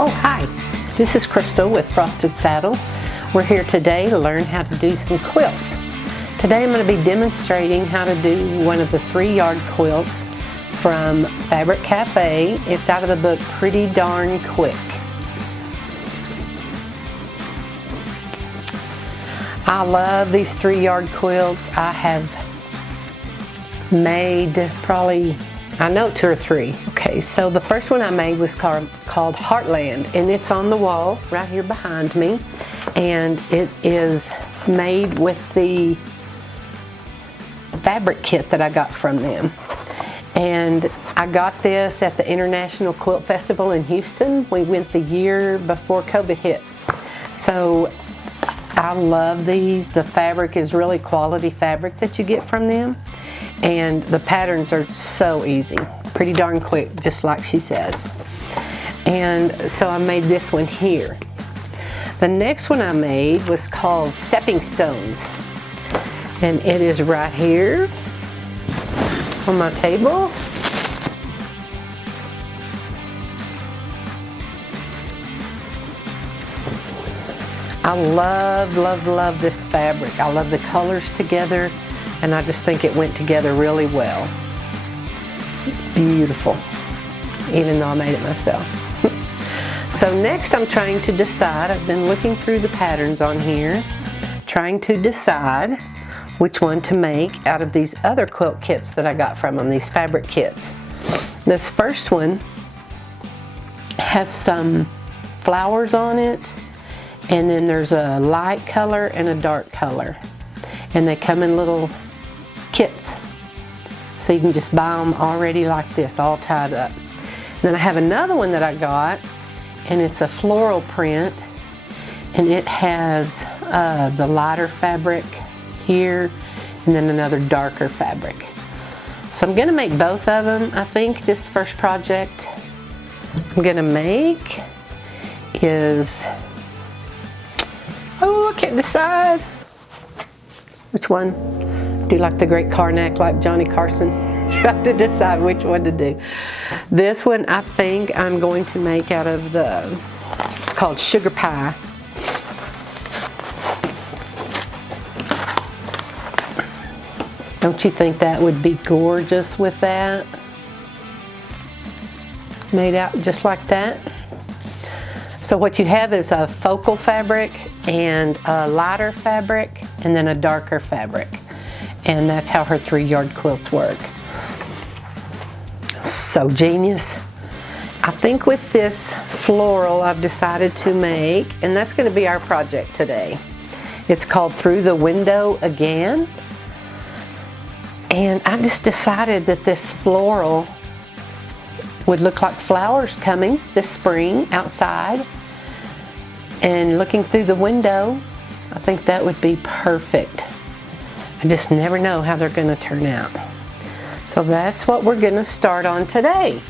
Oh, hi, this is Crystal with Frosted Saddle. We're here today to learn how to do some quilts. Today I'm going to be demonstrating how to do one of the 3-yard quilts from Fabric Cafe. It's out of the book Pretty Darn Quick. I love these 3-yard quilts. I have made probably, I know 2 or 3. Okay, so the first one I made was called Heartland, and it's on the wall right here behind me, and it is made with the fabric kit that I got from them. And I got this at the International Quilt Festival in Houston. We went the year before COVID hit. So I love these. The fabric is really quality fabric that you get from them. And the patterns are so easy. Pretty darn quick, just like she says. And so I made this one here. The next one I made was called Stepping Stones. And it is right here on my table. I love this fabric. I love the colors together, and I just think it went together really well. It's beautiful, even though I made it myself. So next I'm trying to decide, I've been looking through the patterns on here, trying to decide which one to make out of these other quilt kits that I got from them, these fabric kits. This first one has some flowers on it, and then there's a light color and a dark color. And they come in little kits. So you can just buy them already like this, all tied up. Then I have another one that I got, and it's a floral print, and it has the lighter fabric here, and then another darker fabric. So I'm gonna make both of them. I think this first project I'm gonna make is, oh, I can't decide which one. Do like the great Karnak, like Johnny Carson. Try to decide which one to do. This one I think I'm going to make out of the, it's called Sugar Pie. Don't you think that would be gorgeous with that? Made out just like that. So what you have is a focal fabric and a lighter fabric and then a darker fabric. And that's how her 3-yard quilts work. So genius. I think with this floral I've decided to make, and that's going to be our project today. It's called Through the Window Again. And I just decided that this floral would look like flowers coming this spring outside. And looking through the window, I think that would be perfect. I just never know how they're going to turn out. So that's what we're going to start on today.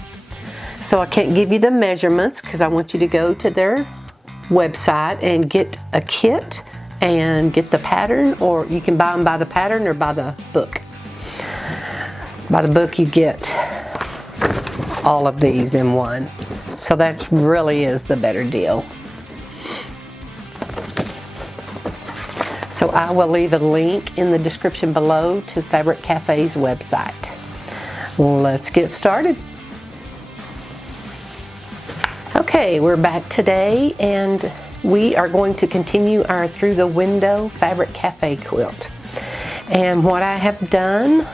So I can't give you the measurements because I want you to go to their website and get a kit and get the pattern, or you can buy them by the pattern or by the book. By the book you get all of these in one. So that really is the better deal. So I will leave a link in the description below to Fabric Cafe's website. Let's get started. Okay, we're back today, and we are going to continue our Through the Window Fabric Cafe quilt. And what I have done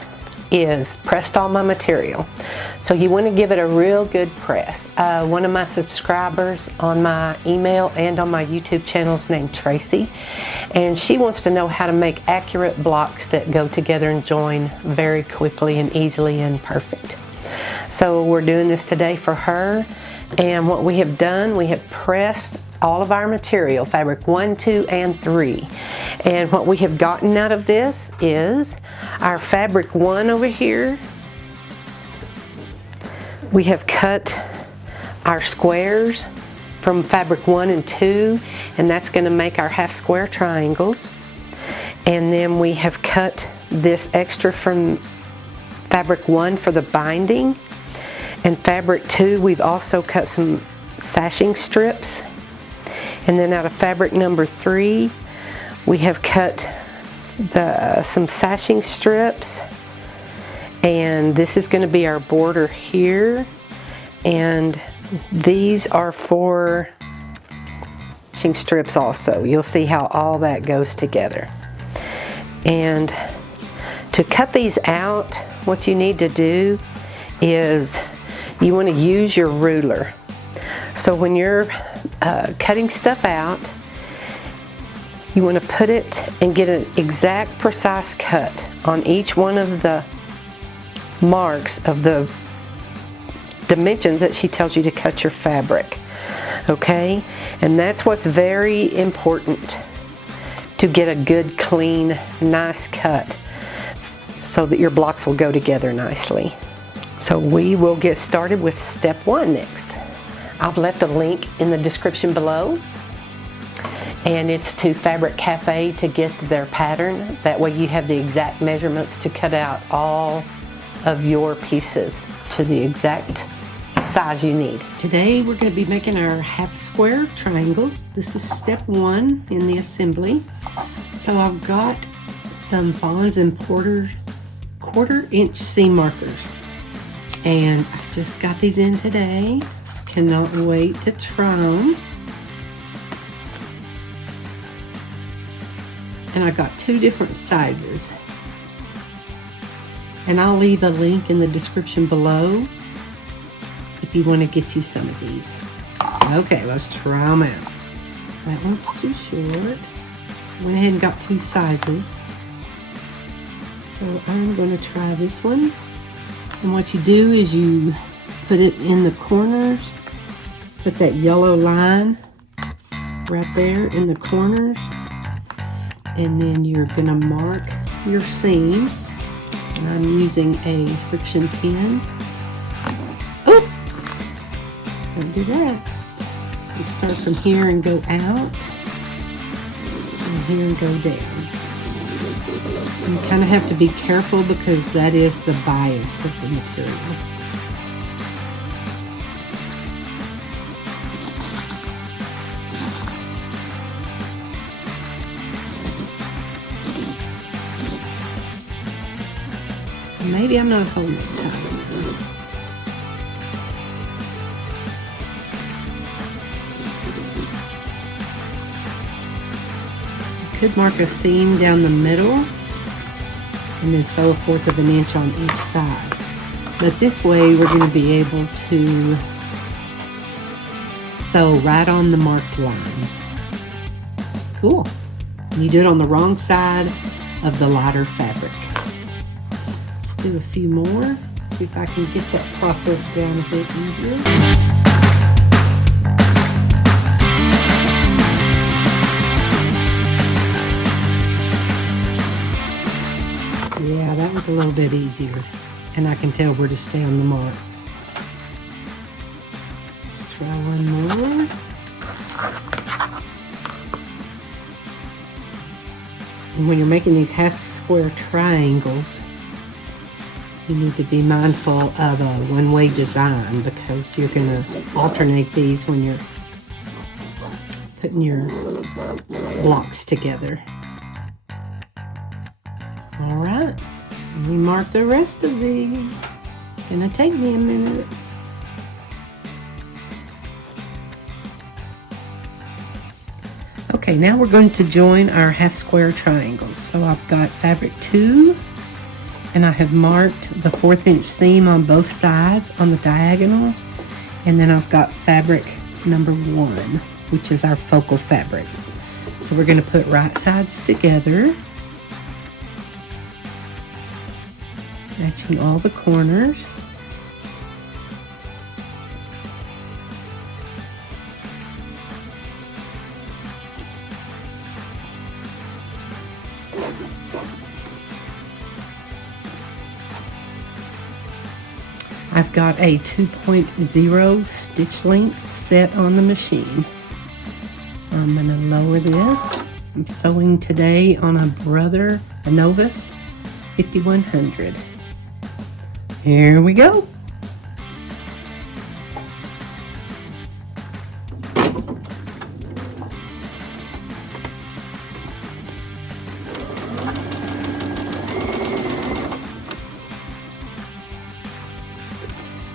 is pressed all my material. So you want to give it a real good press. One of my subscribers on my email and on my YouTube channel is named Tracy, and she wants to know how to make accurate blocks that go together and join very quickly and easily and perfect. So we're doing this today for her, and what we have done, we have pressed all of our material, fabric 1, 2, and 3. And what we have gotten out of this is our fabric 1 over here. We have cut our squares from fabric 1 and 2, and that's going to make our half square triangles. And then we have cut this extra from fabric 1 for the binding. And fabric 2, we've also cut some sashing strips. And then out of fabric number 3, we have cut some sashing strips. And this is going to be our border here. And these are for sashing strips also. You'll see how all that goes together. And to cut these out, what you need to do is you want to use your ruler. So when you're cutting stuff out, you want to put it and get an exact precise cut on each one of the marks of the dimensions that she tells you to cut your fabric. Okay? And that's what's very important, to get a good, clean, nice cut so that your blocks will go together nicely. So we will get started with step 1 next. I've left a link in the description below, and it's to Fabric Cafe to get their pattern. That way you have the exact measurements to cut out all of your pieces to the exact size you need. Today we're going to be making our half square triangles. This is step 1 in the assembly. So I've got some Fallens and Porter quarter-inch seam markers, and I just got these in today. Cannot wait to try them. And I got 2 different sizes. And I'll leave a link in the description below if you want to get you some of these. Okay, let's try them out. That one's too short. Went ahead and got 2 sizes. So I'm going to try this one. And what you do is you put it in the corners. Put that yellow line right there in the corners. And then you're going to mark your seam. And I'm using a friction pin. Oh! Don't do that. You start from here and go out. And here and go down. You kind of have to be careful because that is the bias of the material. Maybe I'm not holding it tight. You could mark a seam down the middle and then sew 1/4 of an inch on each side. But this way we're going to be able to sew right on the marked lines. Cool. You do it on the wrong side of the lighter fabric. Do a few more, see if I can get that process down a bit easier. Yeah, that was a little bit easier, and I can tell where to stay on the marks. Let's try one more. And when you're making these half square triangles, you need to be mindful of a one-way design because you're going to alternate these when you're putting your blocks together. All right, let me mark the rest of these. It's going to take me a minute. Okay, now we're going to join our half square triangles. So I've got fabric 2. And I have marked the 1/4 inch seam on both sides on the diagonal. And then I've got fabric number 1, which is our focal fabric. So we're going to put right sides together, matching all the corners. I've got a 2.0 stitch length set on the machine. I'm going to lower this. I'm sewing today on a Novus 5100. Here we go.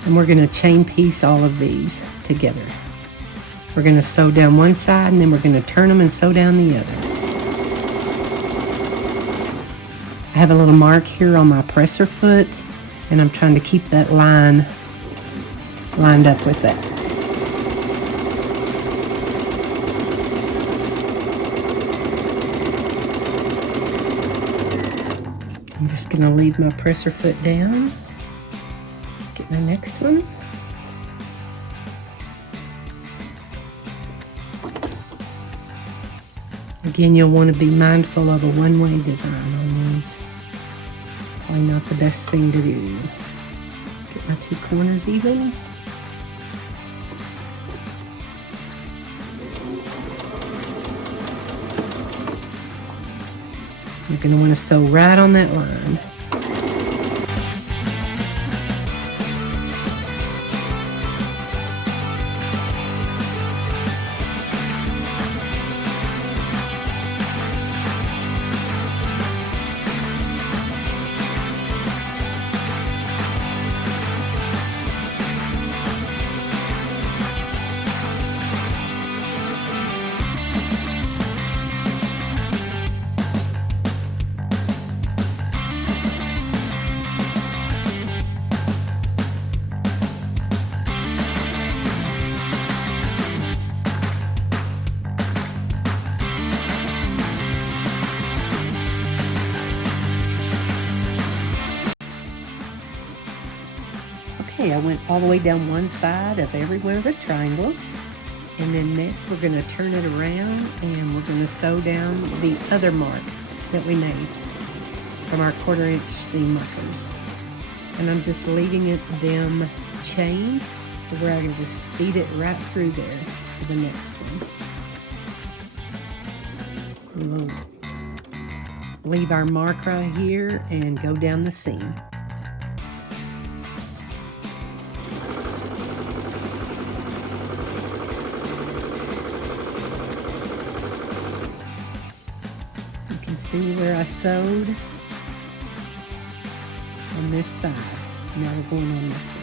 And we're going to chain piece all of these together. We're going to sew down one side and then we're going to turn them and sew down the other. I have a little mark here on my presser foot and I'm trying to keep that line lined up with that. I'm just going to leave my presser foot down. Get my next one. Again, you'll want to be mindful of a one-way design on these. Probably not the best thing to do. Get my two corners even. You're going to want to sew right on that line. Okay, I went all the way down one side of every one of the triangles. And then next we're going to turn it around and we're going to sew down the other mark that we made from our 1/4 inch seam markers. And I'm just leaving them chained where I can just feed it right through there to the next one. We'll leave our mark right here and go down the seam. See where I sewed on this side. Now we're going on this one.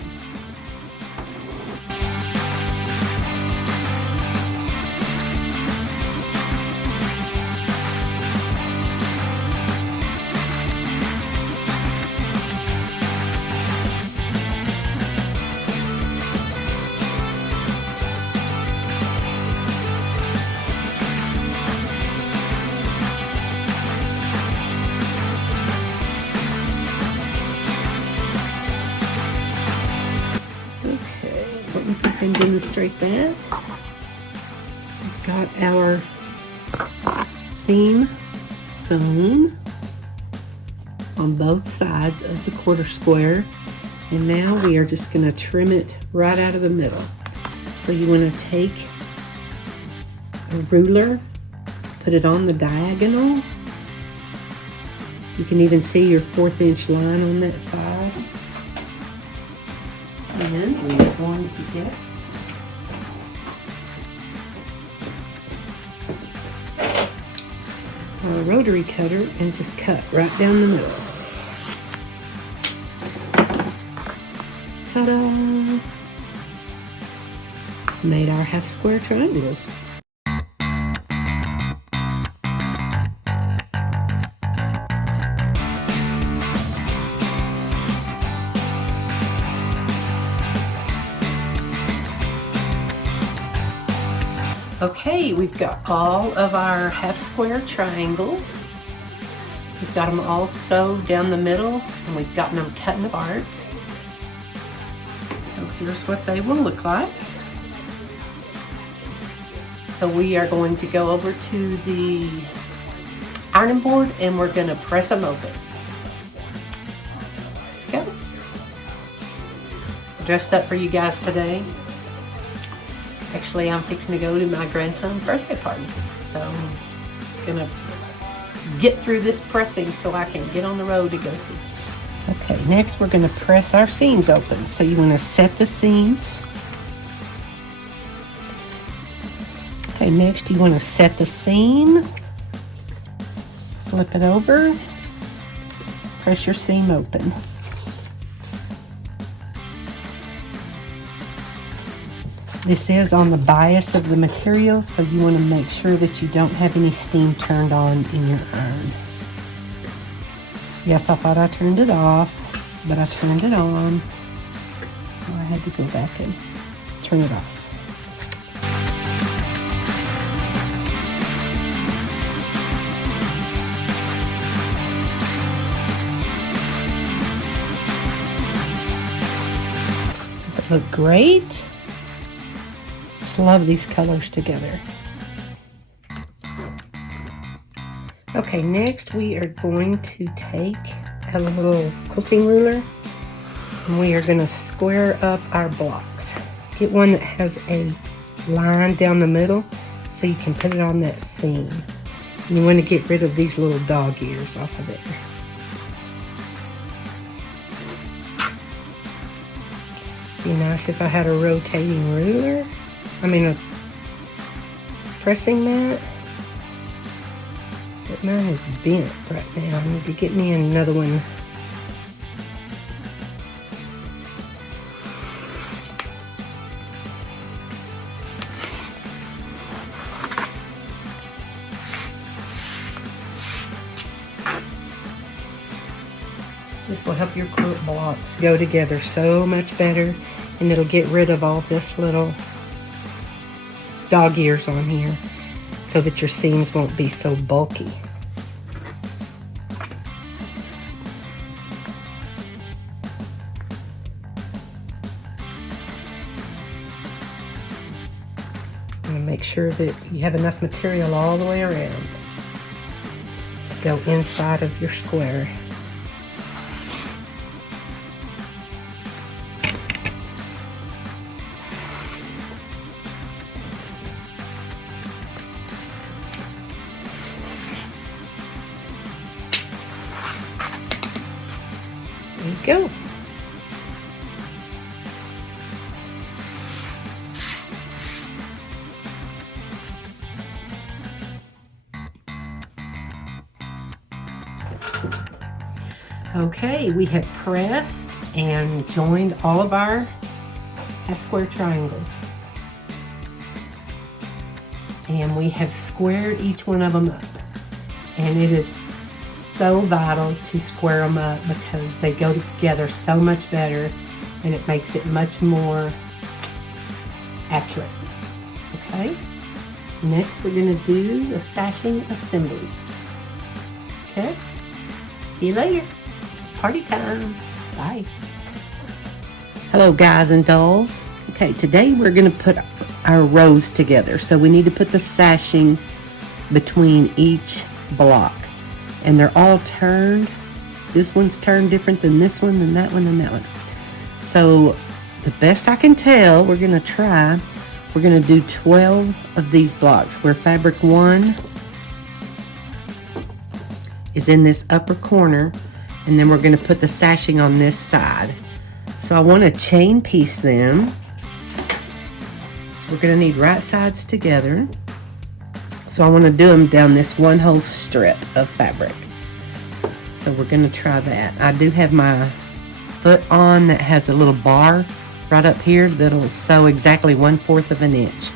And demonstrate that. We've got our seam sewn on both sides of the 1/4 square, and now we are just going to trim it right out of the middle. So you want to take a ruler, put it on the diagonal. You can even see your 1/4 inch line on that side. And we are going to get our rotary cutter and just cut right down the middle. Ta-da! Made our half square triangles. Okay, we've got all of our half square triangles. We've got them all sewed down the middle and we've gotten them cut apart. So here's what they will look like. So we are going to go over to the ironing board and we're going to press them open. Let's go. Dressed up for you guys today. Actually, I'm fixing to go to my grandson's birthday party. So I'm gonna get through this pressing so I can get on the road to go see. Okay, next we're gonna press our seams open. So you wanna set the seams. Okay, next you wanna set the seam. Flip it over. Press your seam open. This is on the bias of the material, so you want to make sure that you don't have any steam turned on in your iron. Yes, I thought I turned it off, but I turned it on, so I had to go back and turn it off. They look great. Just love these colors together. Okay, next we are going to take a little quilting ruler and we are going to square up our blocks. Get one that has a line down the middle so you can put it on that seam. And you want to get rid of these little dog ears off of it. Be nice if I had a rotating ruler. I mean a pressing mat. But mine is bent right now. I need to get me another one. This will help your quilt blocks go together so much better, and it'll get rid of all this little dog ears on here so that your seams won't be so bulky. And make sure that you have enough material all the way around to go inside of your square. There you go. Okay, we have pressed and joined all of our half square triangles. And we have squared each one of them up. And it is so vital to square them up because they go together so much better and it makes it much more accurate. Okay, next we're going to do the sashing assemblies. Okay, see you later. It's party time. Bye. Hello guys and dolls. Okay, today we're going to put our rows together. So we need to put the sashing between each block. And they're all turned. This one's turned different than this one, and that one, and that one. So the best I can tell, we're gonna do 12 of these blocks where fabric 1 is in this upper corner, and then we're gonna put the sashing on this side. So I wanna chain piece them. So we're gonna need right sides together. So I want to do them down this one whole strip of fabric. So we're going to try that. I do have my foot on that has a little bar right up here that'll sew exactly 1/4 of an inch.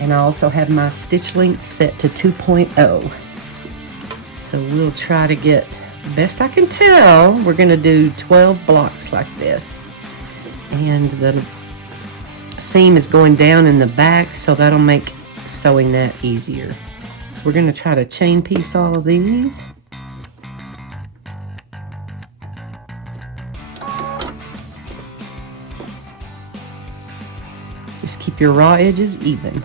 And I also have my stitch length set to 2.0. So we'll try to get, best I can tell, we're going to do 12 blocks like this. And the seam is going down in the back, so that'll make sewing that easier. So we're going to try to chain piece all of these. Just keep your raw edges even.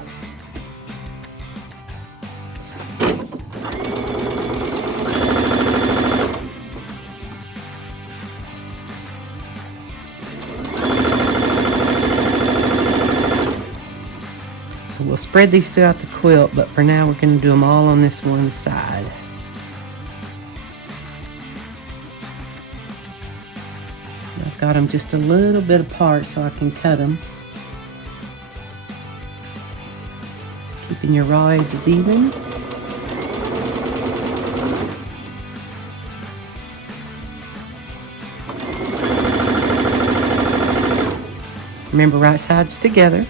So we'll spread these throughout the quilt, but for now we're going to do them all on this one side. I've got them just a little bit apart so I can cut them. Keeping your raw edges even. Remember, right sides together.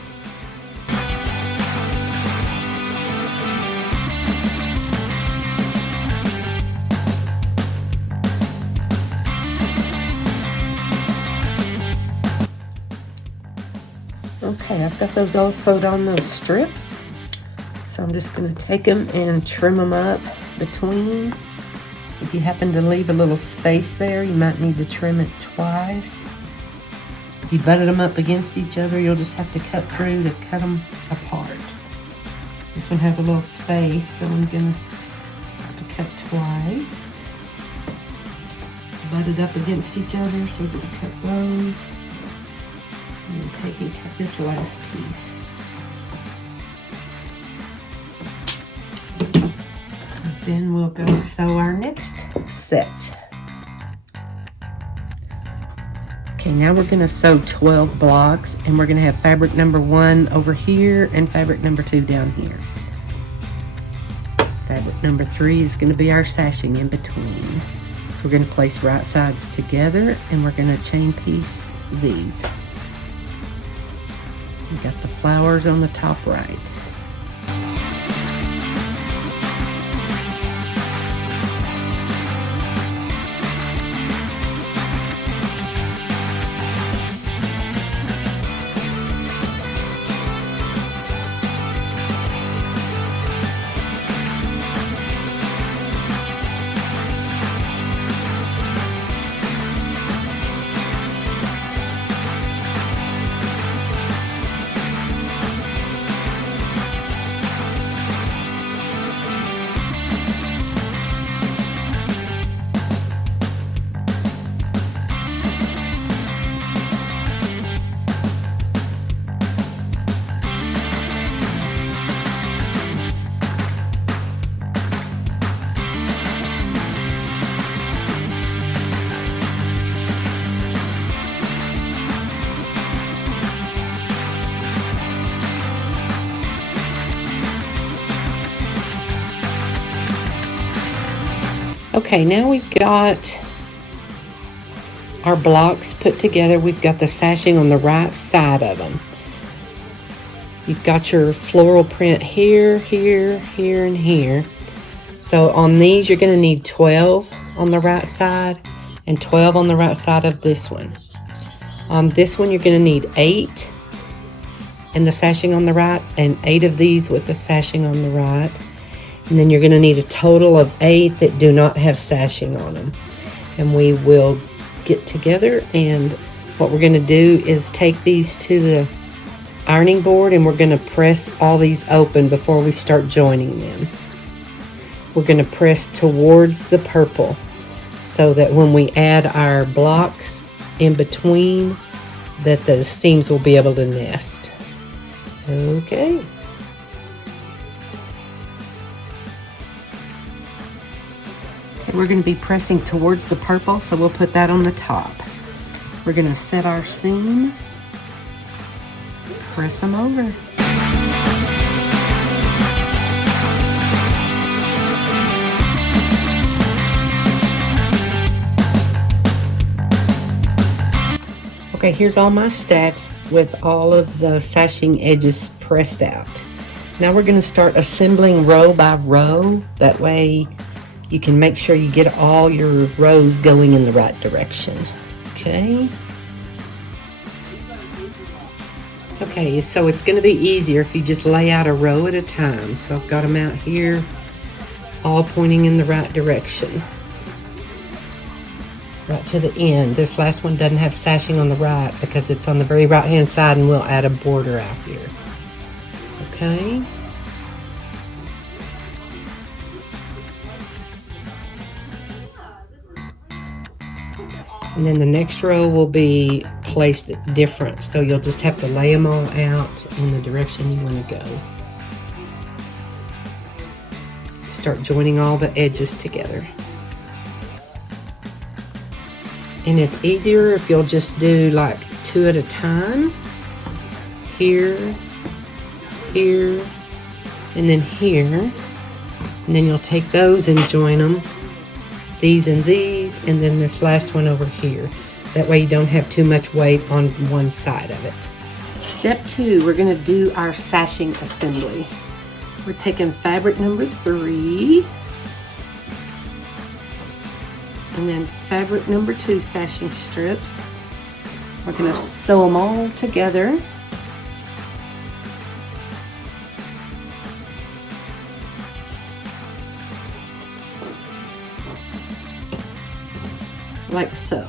I've got those all sewed on, those strips. So I'm just gonna take them and trim them up between. If you happen to leave a little space there, you might need to trim it twice. If you butted them up against each other, you'll just have to cut through to cut them apart. This one has a little space, so I'm gonna have to cut twice. Butted up against each other, so just cut those. And then take and cut this last piece. And then we'll go sew our next set. Okay, now we're gonna sew 12 blocks, and we're gonna have fabric number 1 over here and fabric number 2 down here. Fabric number 3 is gonna be our sashing in between. So we're gonna place right sides together, and we're gonna chain piece these. We got the flowers on the top right. Okay, now we've got our blocks put together. We've got the sashing on the right side of them. You've got your floral print here, here, here, and here. So on these, you're going to need 12 on the right side and 12 on the right side of this one. On this one, you're going to need 8 and the sashing on the right, and 8 of these with the sashing on the right. And then you're going to need a total of 8 that do not have sashing on them. And we will get together, and what we're going to do is take these to the ironing board, and we're going to press all these open before we start joining them. We're going to press towards the purple so that when we add our blocks in between, that the seams will be able to nest. Okay. We're going to be pressing towards the purple, so we'll put that on the top. We're going to set our seam, press them over. Okay, here's all my stacks with all of the sashing edges pressed out. Now we're going to start assembling row by row. That way you can make sure you get all your rows going in the right direction. Okay. Okay, so it's going to be easier if you just lay out a row at a time. So I've got them out here, all pointing in the right direction. Right to the end. This last one doesn't have sashing on the right because it's on the very right hand side, and we'll add a border out here. Okay. And then the next row will be placed different, so you'll just have to lay them all out in the direction you want to go. Start joining all the edges together. And it's easier if you'll just do like 2 at a time. Here, here, and then here. And then you'll take those and join them. These and these, and then this last one over here. That way you don't have too much weight on one side of it. Step 2, we're going to do our sashing assembly. We're taking fabric number 3, and then fabric number 2 sashing strips. We're going to sew them all together. like so.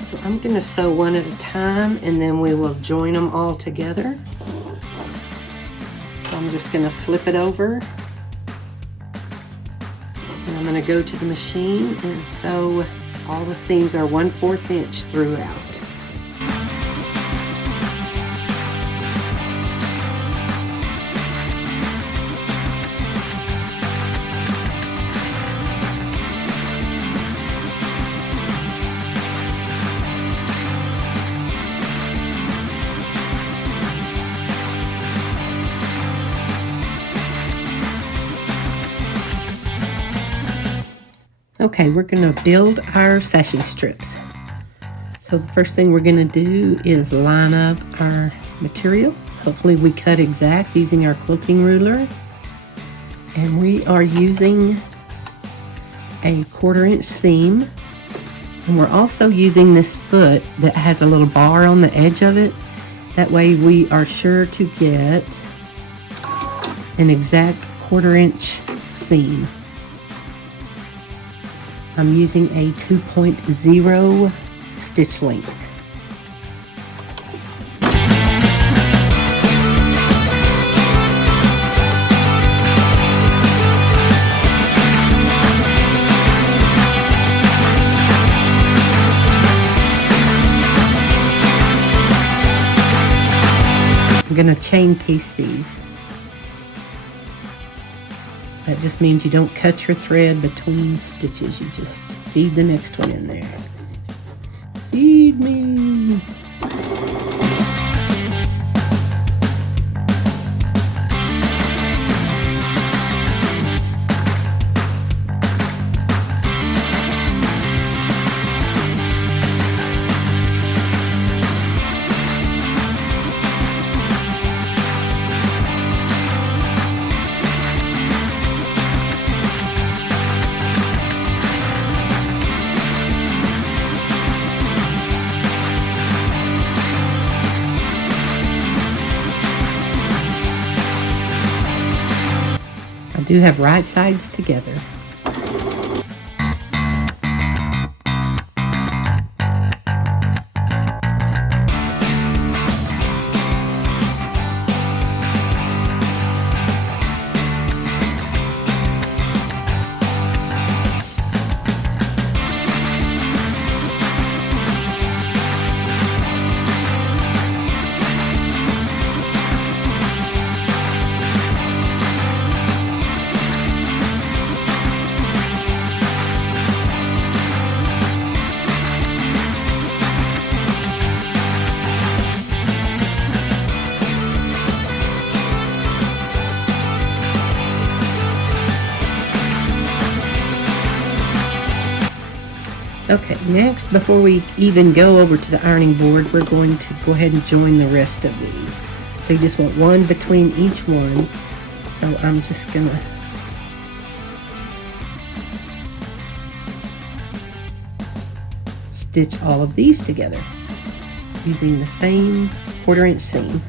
So I'm going to sew one at a time, and then we will join them all together. So I'm just going to flip it over, and I'm going to go to the machine and sew. All the seams are 1/4 inch throughout. Okay, we're going to build our sashing strips. So the first thing we're going to do is line up our material. Hopefully we cut exact using our quilting ruler. And we are using a 1/4 inch seam. And we're also using this foot that has a little bar on the edge of it. That way we are sure to get an exact 1/4 inch seam. I'm using a 2.0 stitch length. I'm going to chain piece these. That just means you don't cut your thread between stitches. You just feed the next one in there. Feed me. I do have right sides together. Okay, next, before we even go over to the ironing board, we're going to go ahead and join the rest of these. So you just want one between each one. So I'm just gonna stitch all of these together using the same 1/4 inch seam.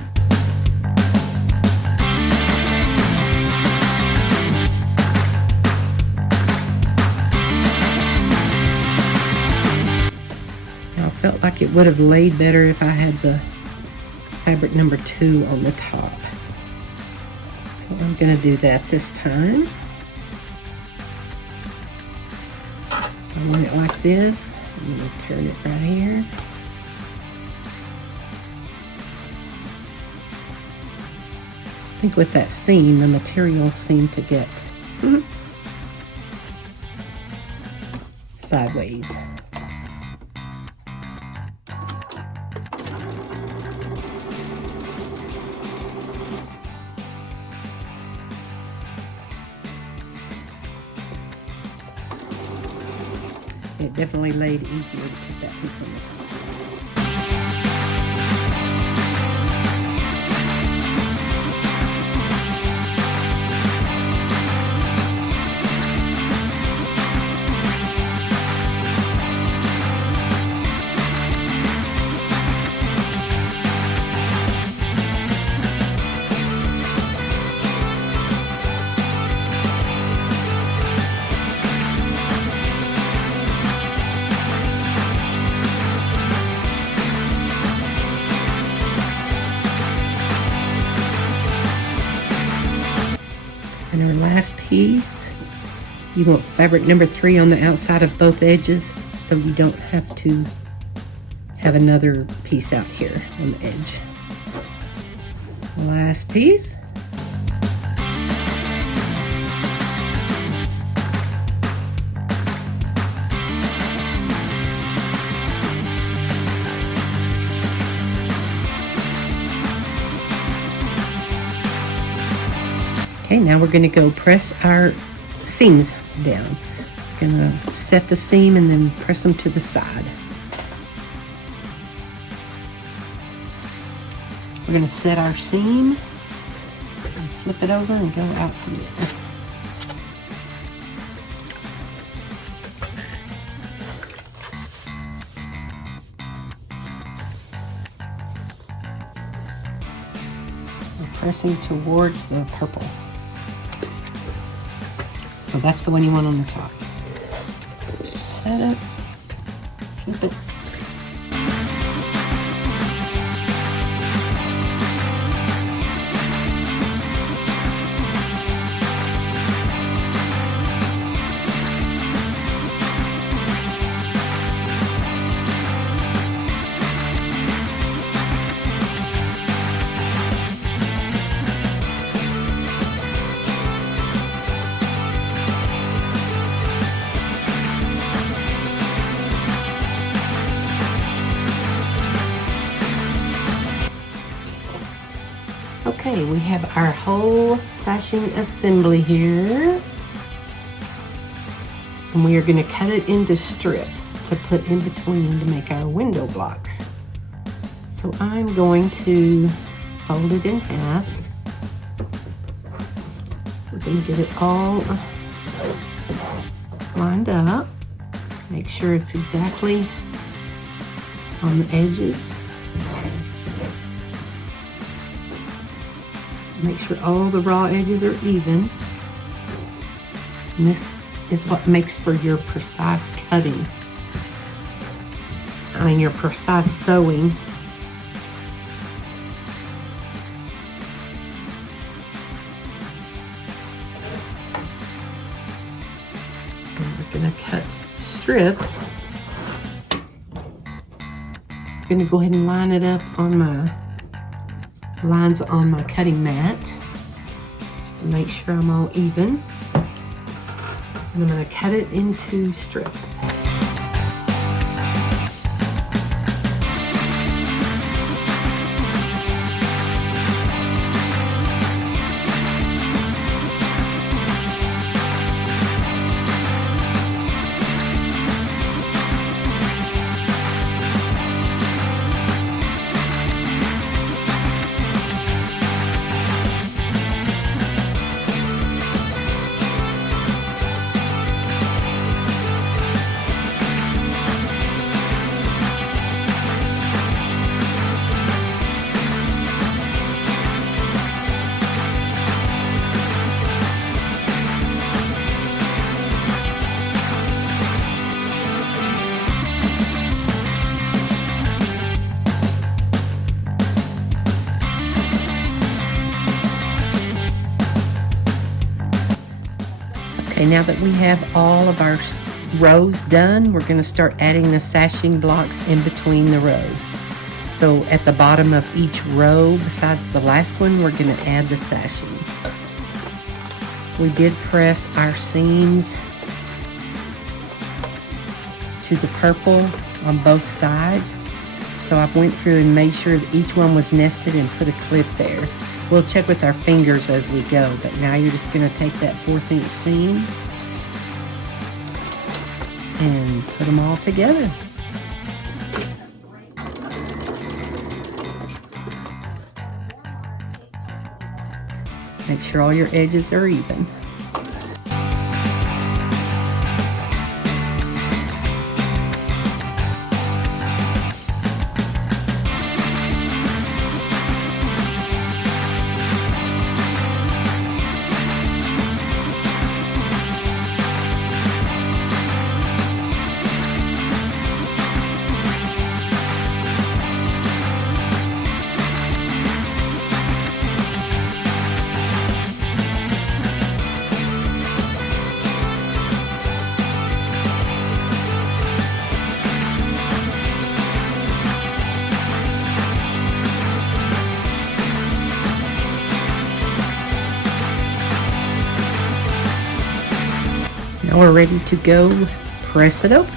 Felt like it would have laid better if I had the fabric number 2 on the top. So I'm going to do that this time. So I want it like this. I'm going to turn it right here. I think with that seam, the materials seem to get sideways. It definitely laid easier to put that piece on the top. And our last piece, you want fabric number 3 on the outside of both edges so you don't have to have another piece out here on the edge. Last piece. Okay, now we're going to go press our seams down. We're going to set the seam and then press them to the side. We're going to set our seam, and flip it over and go out from there. We're pressing towards the purple. So that's the one you want on the top. Set it, flip it. Okay, we have our whole sashing assembly here. And we are going to cut it into strips to put in between to make our window blocks. So I'm going to fold it in half. We're going to get it all lined up. Make sure it's exactly on the edges. Make sure all the raw edges are even. And this is what makes for your precise cutting. Your precise sewing. And we're going to cut strips. I'm going to go ahead and line it up on my lines on my cutting mat just to make sure I'm all even. And I'm going to cut it into strips. Okay, now that we have all of our rows done, we're going to start adding the sashing blocks in between the rows. So at the bottom of each row, besides the last one, we're going to add the sashing. We did press our seams to the purple on both sides. So I went through and made sure that each one was nested and put a clip there. We'll check with our fingers as we go, but now you're just going to take that 1/4 inch seam and put them all together. Make sure all your edges are even. Now we're ready to go press it open.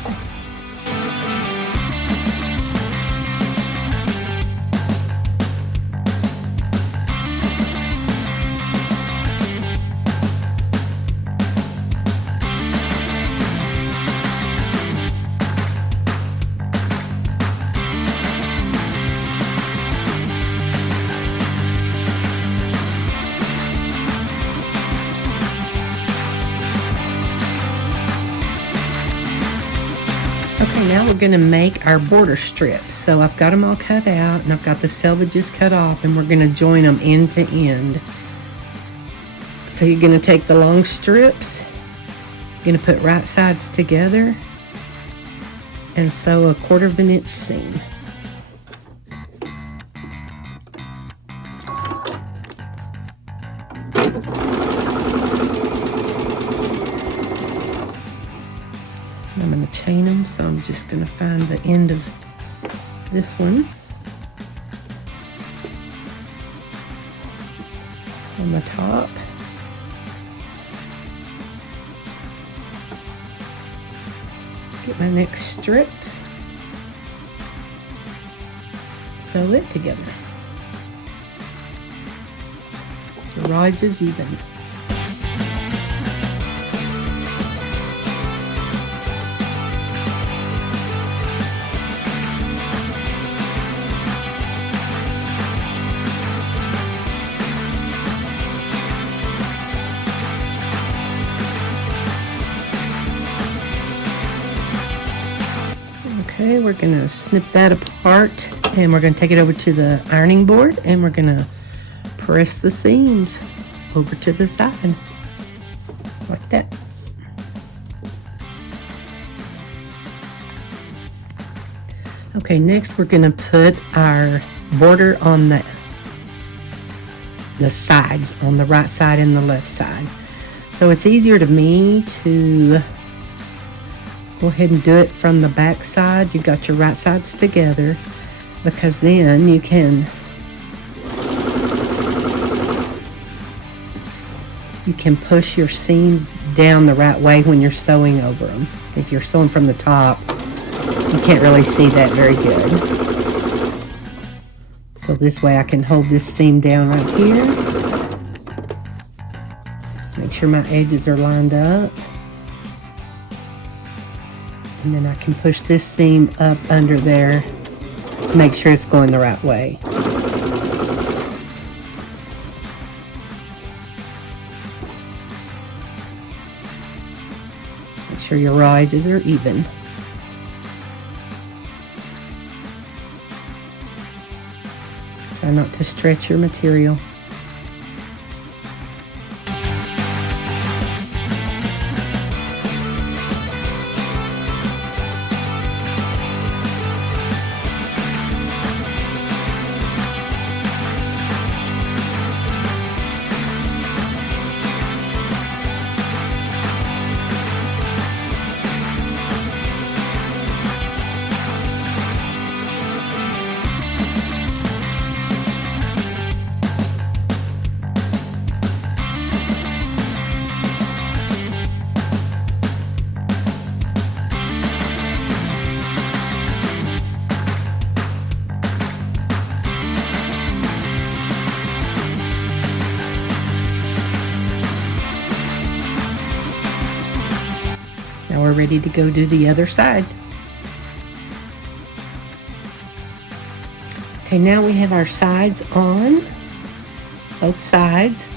Okay, now we're going to make our border strips. So I've got them all cut out and I've got the selvages cut off, and we're going to join them end to end. So you're going to take the long strips, you're going to put right sides together and sew a 1/4 of an inch seam. I'm going to chain them, so I'm just going to find the end of this one on the top. Get my next strip, sew it together. The ridge is even. Okay, we're going to snip that apart, and we're going to take it over to the ironing board, and we're going to press the seams over to the side, like that. Okay, next we're going to put our border on the sides, on the right side and the left side. So it's easier to me to go ahead and do it from the back side. You've got your right sides together, because then you can push your seams down the right way when you're sewing over them. If you're sewing from the top, you can't really see that very good. So this way I can hold this seam down right here. Make sure my edges are lined up. And then I can push this seam up under there to make sure it's going the right way. Make sure your raw edges are even. Try not to stretch your material. Now we're ready to go do the other side. Okay, now we have our sides on, both sides.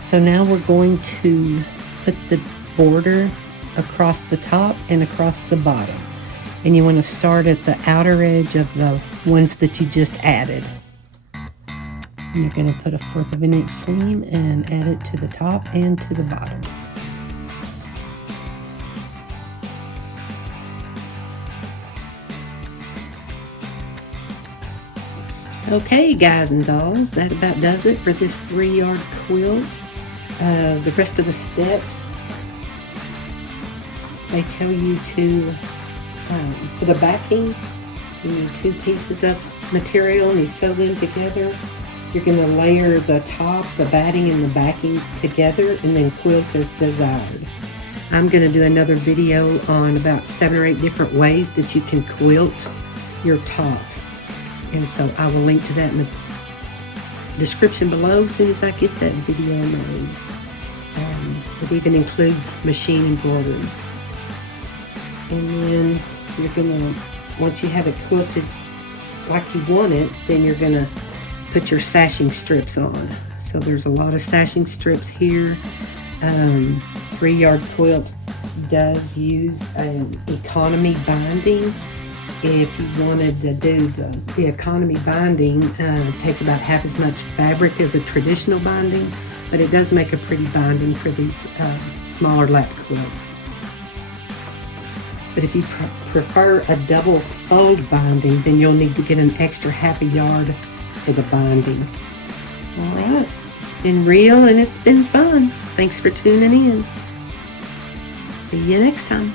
So now we're going to put the border across the top and across the bottom. And you want to start at the outer edge of the ones that you just added. And you're going to put a 1/4 of an inch seam and add it to the top and to the bottom. Okay, guys and dolls, that about does it for this 3-yard quilt. The rest of the steps, they tell you to, for the backing, you need 2 pieces of material and you sew them together. You're going to layer the top, the batting, and the backing together and then quilt as desired. I'm going to do another video on about 7 or 8 different ways that you can quilt your tops. And so I will link to that in the description below as soon as I get that video made. It even includes machine embroidery. And then you're going to, once you have it quilted like you want it, then you're going to put your sashing strips on. So there's a lot of sashing strips here. 3-yard quilt does use an economy binding. If you wanted to do the economy binding, it takes about half as much fabric as a traditional binding, but it does make a pretty binding for these smaller lap quilts. But if you prefer a double fold binding, then you'll need to get an extra half a yard for the binding. All right, it's been real and it's been fun. Thanks for tuning in. See you next time.